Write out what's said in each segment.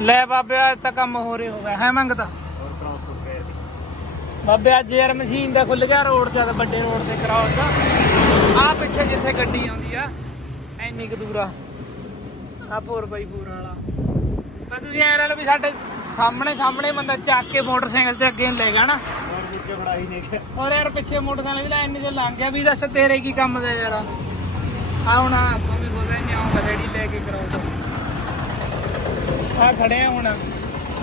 ਲੈ ਬਾਬੇ ਅੱਜ ਤਾਂ ਕੰਮ ਹੋ ਰਿਹਾ ਹੋ ਗਿਆ। ਹੈ ਹੋਰ ਰਿਹਾ ਬਾਬੇ ਅੱਜ ਯਾਰ ਮਸ਼ੀਨ ਦਾ ਖੁੱਲ ਗਿਆ ਰੋਡ ਤੇ ਵੱਡੇ ਰੋਡ ਤੇ ਕਰਾਸ ਦਾ ਆ ਪਿੱਛੇ ਜਿੱਥੇ ਗੱਡੀ ਆਉਂਦੀ ਆ ਐਨੀ ਕੁ ਦੂਰ ਆ। ਆ 4x4 ਵਾਲਾ। ਪਰ ਤੁਸੀਂ ਐ ਲੈ ਲਓ ਵੀ ਸਾਡੇ ਸਾਹਮਣੇ ਸਾਹਮਣੇ ਬੰਦਾ ਚੱਕ ਕੇ ਮੋਟਰਸਾਈਕਲ ਤੇ ਅੱਗੇ ਨੂੰ ਲੈ ਗਿਆ ਨਾ। ਔਰ ਯਾਰ ਪਿੱਛੇ ਮੋਟਰਸਾਈਕਲ ਵੀ ਇੰਨੀ ਤੇ ਲੰਘ ਗਿਆ ਵੀ ਦੱਸ ਤੇਰੇ ਕੀ ਕੰਮ ਦਾ ਯਾਰ। ਆ ਹੁਣ ਆਪਾਂ ਵੀ ਬੋਲ ਰਹੇ ਨਹੀਂ ਆਉਂਗਾ ਰੈਡੀ ਲੈ ਕੇ ਕਰਾਓ ਆ ਖੜੇ ਆ ਹੁਣ।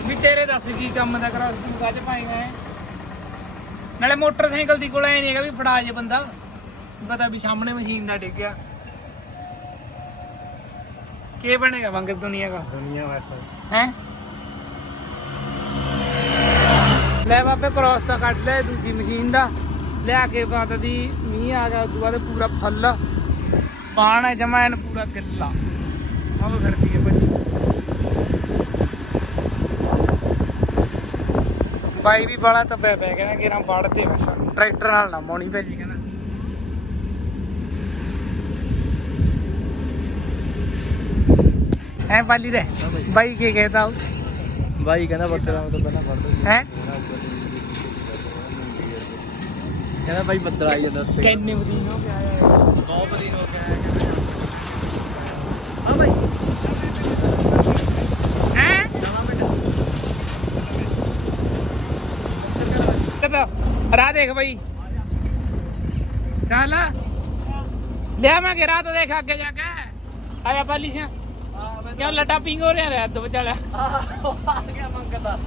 ਵੀ ਤੇਰੇ ਦੱਸ ਕੀ ਕੰਮ ਦਾ ਕਰਾਓ ਤੂੰ ਗੱਜ ਪਾਏਗਾ ਨਾਲੇ ਮੋਟਰਸਾਈਕਲ ਦੀ ਕੋਲ ਐ ਨਹੀਂ ਹੈਗਾ ਵੀ ਫੜਾ ਜੇ ਬੰਦਾ। ਪਤਾ ਵੀ ਸਾਹਮਣੇ ਮਸ਼ੀਨ ਦਾ ਡਿੱਗ ਗਿਆ। ਕੀ ਬਣੇਗਾ ਵੰਗਤ ਦੁਨੀਆ ਦਾ? ਦੁਨੀਆ ਵੈਸਾ। ਹੈ? ਲੈ ਬਾਬੇ ਕ੍ਰੋਸ ਤਾਂ ਕੱਢ ਲਿਆ ਦੂਜੀ ਮਸ਼ੀਨ ਦਾ। ਲਿਆ ਕੇ ਬਾਤ ਦੀ ਮੀਂਹ ਆ ਗਿਆ ਉਦੋਂ ਬਾਅਦ ਪੂਰਾ ਫੁੱਲ। ਪਾਣ ਹੈ ਜਮਾ ਐਨ ਪੂਰਾ ਗਿੱਲਾ। ਆਹ ਫਿਰਦੀ ਹੈ ਬਾਈ ਵੀ ਬੜਾ ਤਪਿਆ ਪਿਆ ਕਹਿੰਦਾ ਕਿ ਨਾ ਵੜਦੇ ਬਸ। ਟਰੈਕਟਰ ਨਾਲ ਨਾ ਮੋਣੀ ਭੇਜੀ ਕਹਿੰਦਾ। ਐ ਪਾਲੀ ਰੇ ਬਾਈ ਕੀ ਕਹਿਤਾ ਉਹ? ਬਾਈ ਕਹਿੰਦਾ ਬੱਕਰਾ ਤਾਂ ਪਹਿਲਾਂ ਫੜ ਦੋ ਹੈ? ਕਹਿੰਦਾ ਬਾਈ ਬੱਦਲ ਆਈ ਜਾਂਦਾ ਕਿੰਨੇ ਦਿਨ ਹੋ ਗਿਆ ਬਹੁਤ ਦਿਨ ਹੋ ਗਏ ਹਾਂ ਬਾਈ ਹੈ ਚੱਲ ਰਾਹ ਦੇਖ ਬਾਈ ਚੱਲ ਲਿਆਵਾਂਗੇ ਰਾਹ ਤਾਂ ਦੇਖ ਅੱਗੇ ਜਾ ਕੇ ਆਇਆ ਪਾਲੀ ਸਿਆ ਕਿਉਂ ਲੱਟਾ ਪਿੰਗ ਹੋ ਰਿਹਾ ਰਿਹਾ ਦੋ ਵਿਚਾਲਾ ਆ ਗਿਆ ਮੰਗਦਾ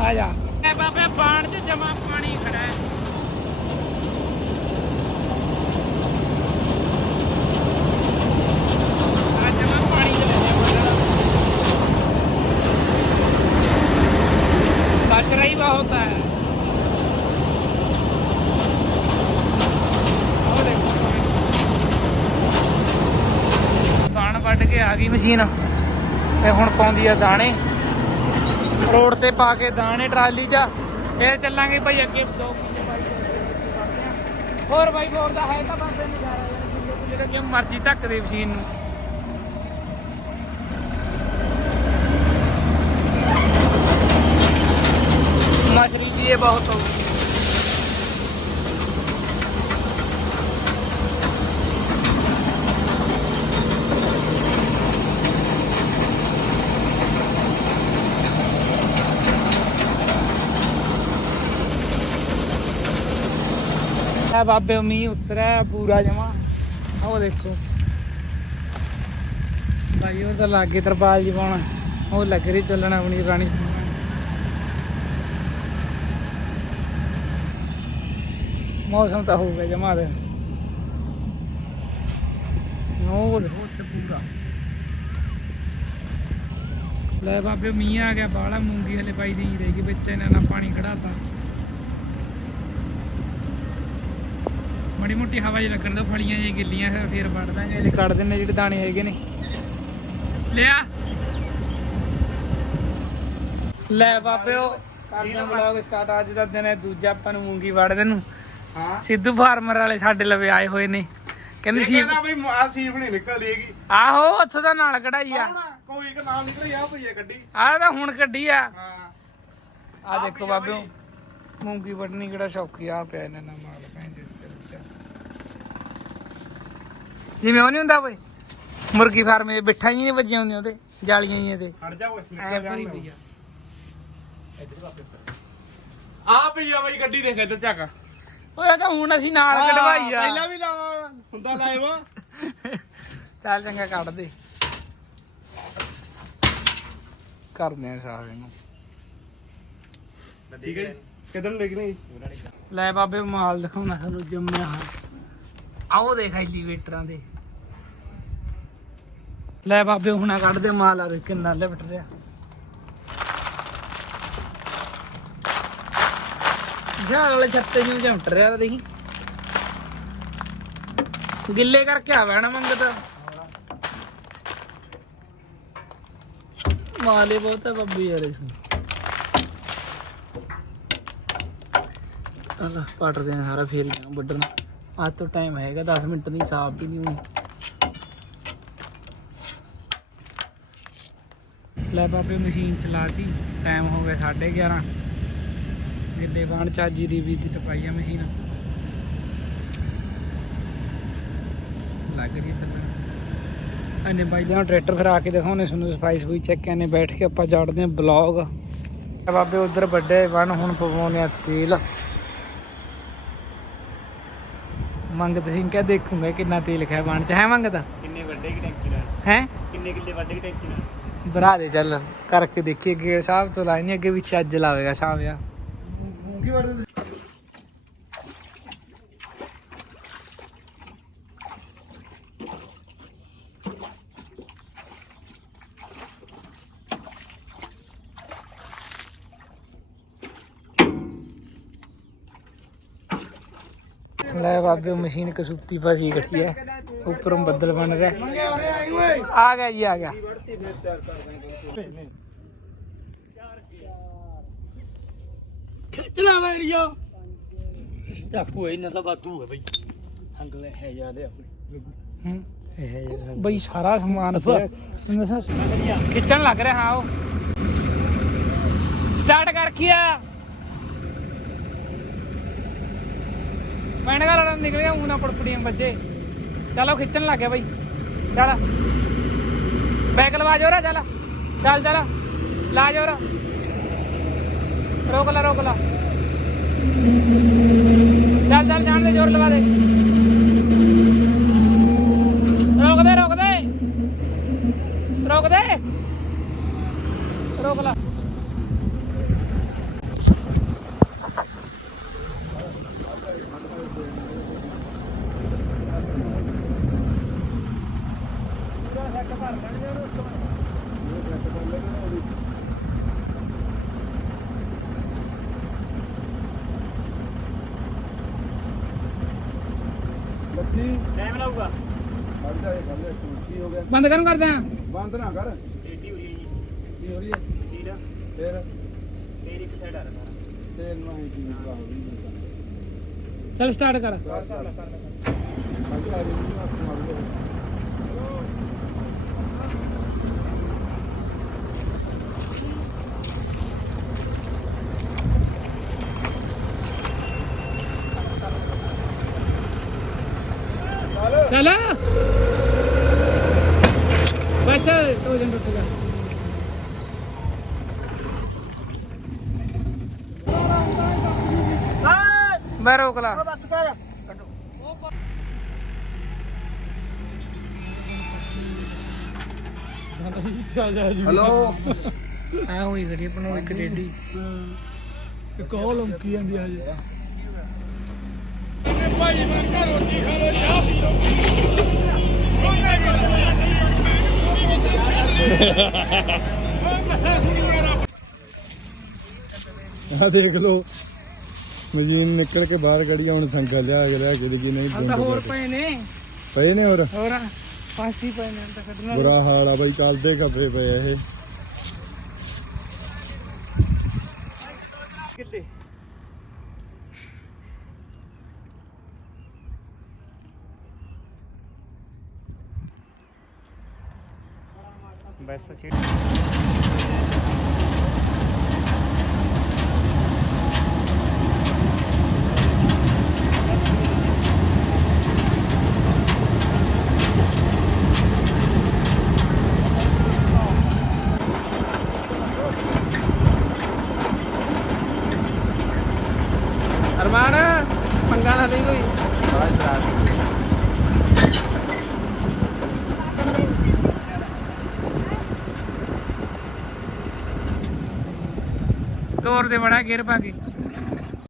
ਆ ਜਾ ਐ ਬਾਬੇ ਬਾਣ ਚ ਜਮਾ ਪਾਣੀ ਖੜਾ ਹੈ ਆ ਜਮਾ ਪਾਣੀ ਚ ਲੈ ਜਾ कचरा ही बहुत है ਆ ਗਈ ਮਸ਼ੀਨ। ਤੇ ਹੁਣ ਪਾਉਂਦੀ ਆ ਦਾਣੇ। ਰੋਡ ਤੇ ਪਾ ਕੇ ਦਾਣੇ ਟਰਾਲੀ 'ਚ। ਫੇਰ ਚੱਲਾਂਗੇ ਭਾਈ ਅੱਗੇ। ਦੋ ਹੋਰ ਬਾਈ ਹੋਰ ਦਾ ਹੈ ਤਾਂ ਬੰਦੇ ਨਜ਼ਾਰਾ ਜਿਹੜਾ ਕਿ ਮਰਜ਼ੀ ਧੱਕ ਦੇ ਮਸ਼ੀਨ ਨੂੰ। ਮਛਰੀ ਜੀ ਇਹ ਬਹੁਤ ਹੋ ਗਈ। ਹੈ ਬਾਬੇ ਮੀਂਹ ਉਤਰਿਆ ਪੂਰਾ ਜਮਾ। ਉਹ ਦੇਖੋ। ਭਾਈ ਉਹ ਤਾਂ ਲਾਗੇ ਤਰਪਾਲ ਜੀ ਪਾਉਣਾ। ਉਹ ਲੱਗ ਰਹੀ ਚੱਲਣਾ ਆਪਣੀ ਰਾਣੀ। ਮੌਸਮ ਤਾਂ ਹੋ ਗਿਆ ਜਮਾ ਦੇ। ਉਹ ਦੇਖੋ ਉੱਥੇ ਪੂਰਾ। ਲੈ ਬਾਬੇ ਮੀਂਹ ਆ ਗਿਆ, ਬਾਹਲਾ ਮੂੰਗੀ ਹਲੇ ਪਾਈ ਦੀ ਗਈ, ਵਿੱਚ ਇਹਨਾਂ ਨਾਲ ਪਾਣੀ ਕਢਾਤਾ। ਮੜੀ ਮੋਟੀ ਹਵਾ ਜਿਹੀ ਲੱਗਣ ਦੋ ਫਲੀਆਂ ਜਿਹੀਆਂ ਗਿੱਲੀਆਂ ਫਿਰ ਫੇਰ ਵੱਢ ਦਾਂਗੇ। ਇਹ ਕੱਢ ਦਿੰਨੇ ਜਿਹੜੇ ਦਾਣੇ ਹੈਗੇ ਨੇ। ਲਿਆ। ਲੈ ਬਾਬੇ ਉਹ ਕਰਦੇ ਆਂ ਵਲੌਗ ਸਟਾਰਟ ਅੱਜ ਦਾ ਦਿਨ ਹੈ ਦੂਜਾ ਆਪਾਂ ਨੂੰ ਮੂੰਗੀ ਵੜਦੇ ਨੂੰ। ਹਾਂ। ਸਿੱਧੂ ਫਾਰਮਰ ਵਾਲੇ ਸਾਡੇ ਲਵੇ ਆਏ ਹੋਏ ਨੇ। ਕਹਿੰਦੇ ਸੀ ਕਹਿੰਦਾ ਬਈ ਆ ਸੀਪ ਨਹੀਂ ਨਿਕਲਦੀ ਹੈਗੀ। ਆਹੋ ਉੱਥੋਂ ਦਾ ਨਾਲ ਕਢਾਈ ਆ। ਆ? ਕੋਈ ਇੱਕ ਨਾਮ ਨਿਕਲ ਆ ਹੈ ਗੱਡੀ ਆਹ ਤਾਂ ਹੁਣ ਕੱਢੀ ਆ। ਹਾਂ। ਆ ਦੇਖੋ ਬਾਬਿਓ ਮੂੰਗੀ ਵੱਢਣੀ ਕਿਹੜਾ ਸੌਖੀ ਆ ਪਿਆ ਇਹਨਾਂ ਨਾਲ ਮਾਲ ਪੈਂ ਜਿਵੇਂ ਉਹ ਨਹੀਂ ਹੁੰਦਾ ਓਏ ਮੁਰਗੀ ਫਾਰਮ 'ਚ ਬਿੱਠਾਂ ਹੀ ਨਹੀਂ ਵੱਜੀਆਂ ਹੁੰਦੀਆਂ ਉਹਦੇ ਜਾਲੀਆਂ ਹੀ ਤੇ ਹਟ ਜਾ ਓਏ ਐ ਨਿਕਲ ਭਰੀ ਪਈ ਆ। ਆ ਪਈ ਆ ਬਈ ਗੱਡੀ ਦੇਖ ਇੱਧਰ ਝਾਕ। ਓਏ ਤਾਂ ਹੁਣ ਅਸੀਂ ਨਾਲ ਕਢਵਾਈ ਆ। ਪਹਿਲਾਂ ਵੀ ਲਾਵਾ ਹੁੰਦਾ ਲਾਈਵ ਚੱਲ ਚੰਗਾ ਕੱਢ ਦੇ। ਕਰਦੇ ਆ ਸਾਫ਼ ਇਹਨੂੰ। ਠੀਕ ਹੈ ਕਿਧਰ ਨੂੰ ਲੱਗਣੀ ਲੈ ਬਾਬੇ, ਮਾਲ ਦਿਖਾਉਣਾ ਸਾਨੂੰ ਜੰਮਿਆ ਆਓ ਦੇਖ ਐਲੀਵੇਟਰਾਂ ਦੇ। ਲੈ ਬਾਬੇ, ਹੁਣਾ ਕੱਢਦੇ ਮਾਲ ਆ ਦੇਖ ਕਿੰਨਾ ਲਿਪਟ ਰਿਹਾ। ਜਾ ਅਗਲੇ ਛੱਤੇ ਨੂੰ ਜਮਟ ਰਿਹਾ ਤਾਂ ਦੇਖੀ। ਗਿੱਲੇ ਕਰਕੇ ਆ ਵੈਣਾ ਮੰਗਦਾ। ਮਾਲੇ ਬਹੁਤ ਹੈ ਬੱਬੀ ਯਾਰ, ਇਸ ਨੂੰ। ਅਲਾ ਪਟਦੇ ਨੇ ਸਾਰਾ ਫੇਰ ਜਾਣਾ ਵੱਢਣਾ। ਅੱਜ ਤੋਂ ਟਾਈਮ ਹੈਗਾ 10 ਮਿੰਟ ਨਹੀਂ, ਸਾਫ਼ ਵੀ ਨਹੀਂ ਹੋਣੀ ਲੈ ਬਾਬੇ, ਮਸ਼ੀਨ ਚਲਾਤੀ। ਟਾਈਮ ਹੋ ਗਿਆ 11:30 ਗਿੱਲੇ ਬਾਣ ਚਾਜੀ ਦੀ ਵੀ ਦੀ ਟਪਾਈ ਆ ਮਸ਼ੀਨ। ਲੱਗ ਰਹੀ ਚੱਲਣ। ਇਹਨੇ ਬਾਈ ਦਾ ਟਰੈਕਟਰ ਫਿਰ ਆ ਕੇ ਦਿਖਾਉਣੇ ਤੁਹਾਨੂੰ ਸਫ਼ਾਈ ਸਫੂਈ ਚੈੱਕ ਕਰਨੇ ਬੈਠ ਕੇ ਆਪਾਂ ਜੜਦੇ ਹਾਂ ਬਲੌਗ ਬਾਬੇ, ਉਧਰ ਵੱਡੇ ਵਨ ਹੁਣ ਪਵਾਉਣੇ ਆ ਤੇਲ। ਮੰਗਤ ਸਿੰਘ ਕਿਆ ਦੇਖੂਗਾ ਕਿੰਨਾ ਤੇਲ ਲਿਖਿਆ ਬਣ ਚ ਹੈ ਮੰਗਦਾ? ਕਿੰਨੇ ਵੱਡੇ ਕੀ ਟੈਂਕੀ ਨਾਲ? ਹੈ? ਕਿੰਨੇ ਕਿੱਲੇ ਵੱਡੇ ਕੀ ਟੈਂਕੀ ਨਾਲ? ਭਰਾ ਦੇ ਚੱਲ ਕਰਕੇ ਦੇਖੀਏ ਗੇਰ ਸਾਹਿਬ ਤੋਂ ਲਾਈ ਨਹੀਂ ਅੱਗੇ ਵਿੱਚ ਅੱਜ ਲਾਵੇਗਾ ਸਾਹਿਬ ਆ ਕੀ ਵੱਡੇ ਲੈ ਬਾਬੇ ਮਸ਼ੀਨ ਕਸੂਤੀ ਫਸੀ ਖੜੀ ਹੈ। ਉੱਪਰੋਂ ਬੱਦਲ ਬਣ ਰਿਹਾ। ਆ ਗਿਆ ਜੀ ਆ ਗਿਆ। ਚਲਾ ਵੀਡੀਓ ਚਾਕੂ ਇਹਨਾਂ ਦਾ ਬਾਤੂ ਹੈ ਬਈ। ਹੰਗਲੇ ਹੈ ਯਾਦ ਹੈ। ਹੂੰ ਹੈ ਯਾਦ ਬਈ ਸਾਰਾ ਸਮਾਨ ਪਿਆ। ਮੈਨੂੰ ਦੱਸ ਖਿੱਚਣ ਲੱਗ ਰਿਹਾ ਹਾਂ ਮੈਂ ਸਟਾਰਟ ਕਰ ਕੀਆ ਪੈਣ ਲੜਨ ਨਿਕਲ ਗਿਆ, ਊਨਾ ਪੜਪੜੀਆਂ ਬੱਜੇ ਚਲੋ ਖਿੱਚਣ ਲੱਗ ਗਿਆ ਬਈ। ਚੱਲ। ਬੈਕ ਲਵਾ ਜੋਰਾ, ਚੱਲ। ਚੱਲ ਚੱਲ। ਲਾ ਜੋਰਾ। ਰੋਕ ਲਾ ਰੋਕ ਲਾ। ਚੱਲ ਚੱਲ, ਜਾਣ ਦੇ, ਜ਼ੋਰ ਲਵਾ ਦੇ। ਰੋਕ ਦੇ ਰੋਕ ਦੇ। ਰੋਕ ਦੇ। ਰੋਕ ਲਾ। ਬੱਤੀ ਟਾਈਮ ਲਾਊਗਾ। ਖੜ ਜਾ ਖੜ ਜਾ ਕੀ ਹੋ ਗਿਆ। ਬੰਦ ਕਰਨ ਕਰਦੇ। ਆ ਬੰਦ ਨਾ ਕਰ। ਏਡੀ ਹੋਈ ਹੈ ਜੀ ਕੀ ਹੋ ਰਹੀ ਹੈ? ਠੀਕ ਆ। ਫੇਰ? ਫੇਰ ਇੱਕ ਸਾਈਡ ਆ ਰਿਹਾ ਫੇਰ ਨਾ ਹੀ ਕੀ ਹੋ ਰਹੀ ਚੱਲ ਸਟਾਰਟ ਕਰ। ਚੱਲ ਬਸ ਟੋਜਨ ਟੁੱਟ ਗਿਆ ਮੈਂ ਰੋਕ ਲਾ ਹਲੋ ਆ ਹੋਈ ਗੜੀ ਆਪਣੋ ਇੱਕ ਡੇਡੀ ਇੱਕ ਹੋਰ ਲੰਕੀ ਜਾਂਦੀ ਆ ਦੇਖ ਲੋ ਮਸ਼ੀਨ ਨਿਕਲ ਕੇ ਬਾਹਰ ਗੜੀ ਹੁਣ ਸੰਗਲ ਲਿਆ ਕੇ ਲਿਆ ਕੇ ਜੀ ਨਹੀਂ ਤਾਂ ਹੋਰ ਪਏ ਨੇ। ਪਏ ਨੇ ਹੋਰ? ਹੋਰ ਪਾਸੀ ਪਏ ਨੇ ਤਾਂ ਕੱਢਣਾ ਬੁਰਾ ਹਾਲ ਆ ਬਾਈ ਕੱਲ ਦੇ ਖੱਪੇ ਪਏ ਇਹ। ਕਿੱਲੇ ਬਸ ਸੀਟ ਅਰਮਾਨ ਪੰਗਾ ਨਾ ਲਈ ਕੋਈ। ਤੋਰ ਦੇ ਬੜਾ ਗੇਰ ਪਾ ਕੇ।